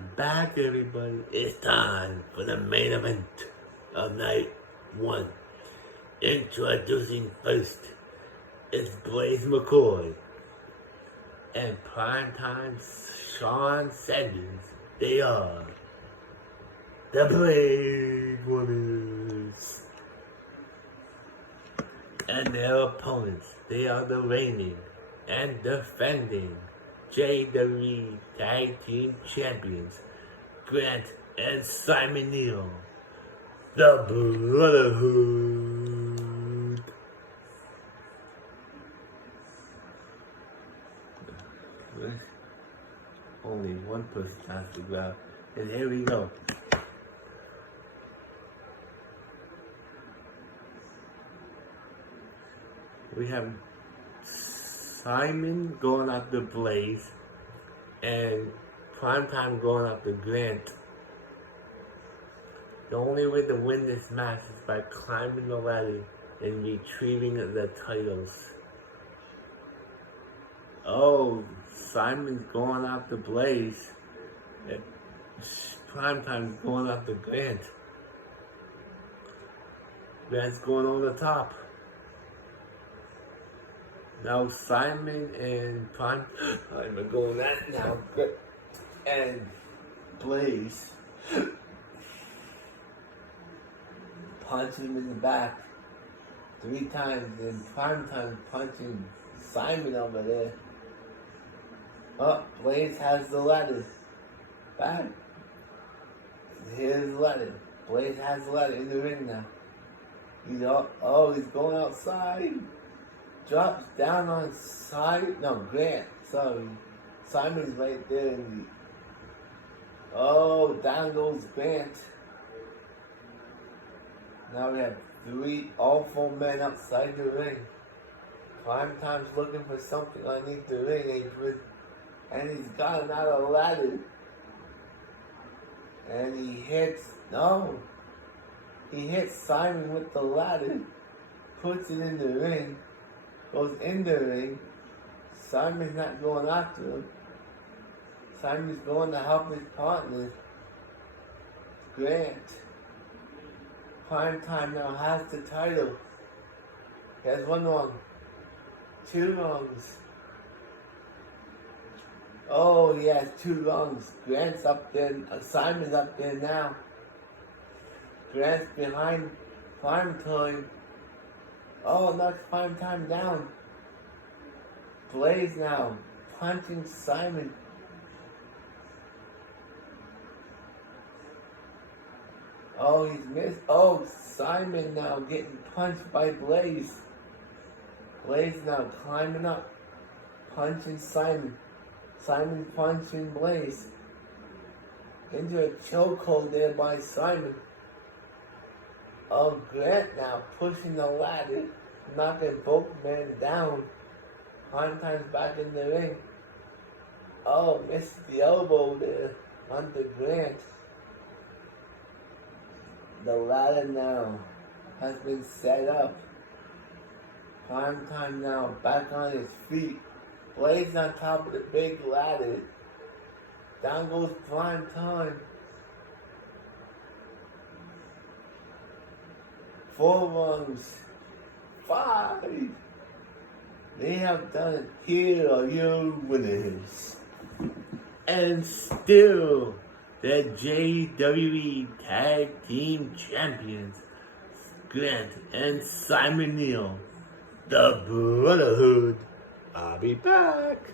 I'm back, everybody. It's time for the main event of night one. Introducing first is Blaze McCoy and primetime Sean Sanders. They are the Blaze Warriors. And their opponents, they are the reigning and defending JWE Tag Team Champions, Grant and Simon Neal, the Brotherhood. Only one person has to grab, and here we go. We have Simon going after Blaze and Primetime going after Grant. The only way to win this match is by climbing the ladder and retrieving the titles. Oh, Simon's going after Blaze and Primetime's going after Grant. Grant's going over the top. Now Simon and Prime are going at it now. And Blaze punching him in the back 3 times, and Primetime punching Simon over there. Oh, Blaze has the ladder. Back. Here's the ladder. Blaze has the ladder in the ring now. He's going outside. Drops down on Grant, sorry. Simon's right there. Down goes Grant. Now we have all 4 men outside the ring. Primetime's looking for something underneath the ring apron, and he's got another ladder. And he hits Simon with the ladder, puts it in the ring. Goes in the ring. Simon's not going after him. Simon's going to help his partner, Grant. Primetime now has the title. He has 1 wrong. 2 wrongs. Oh, he has 2 wrongs. Grant's up there. Simon's up there now. Grant's behind Primetime. Oh, knocks Primetime down. Blaze now punching Simon. Oh, he's missed. Oh, Simon now getting punched by Blaze. Blaze now climbing up, punching Simon. Simon punching Blaze. Into a chokehold there by Simon. Oh, Grant now pushing the ladder, knocking both men down. Primetime's back in the ring. Oh, missed the elbow there under Grant. The ladder now has been set up. Primetime now back on his feet. Blaze on top of the big ladder. Down goes Primetime. 4 wrongs. 5. They have done it. Here are your winners. And still, the JWE Tag Team Champions, Grant and Simon Neal, the Brotherhood. I'll be back.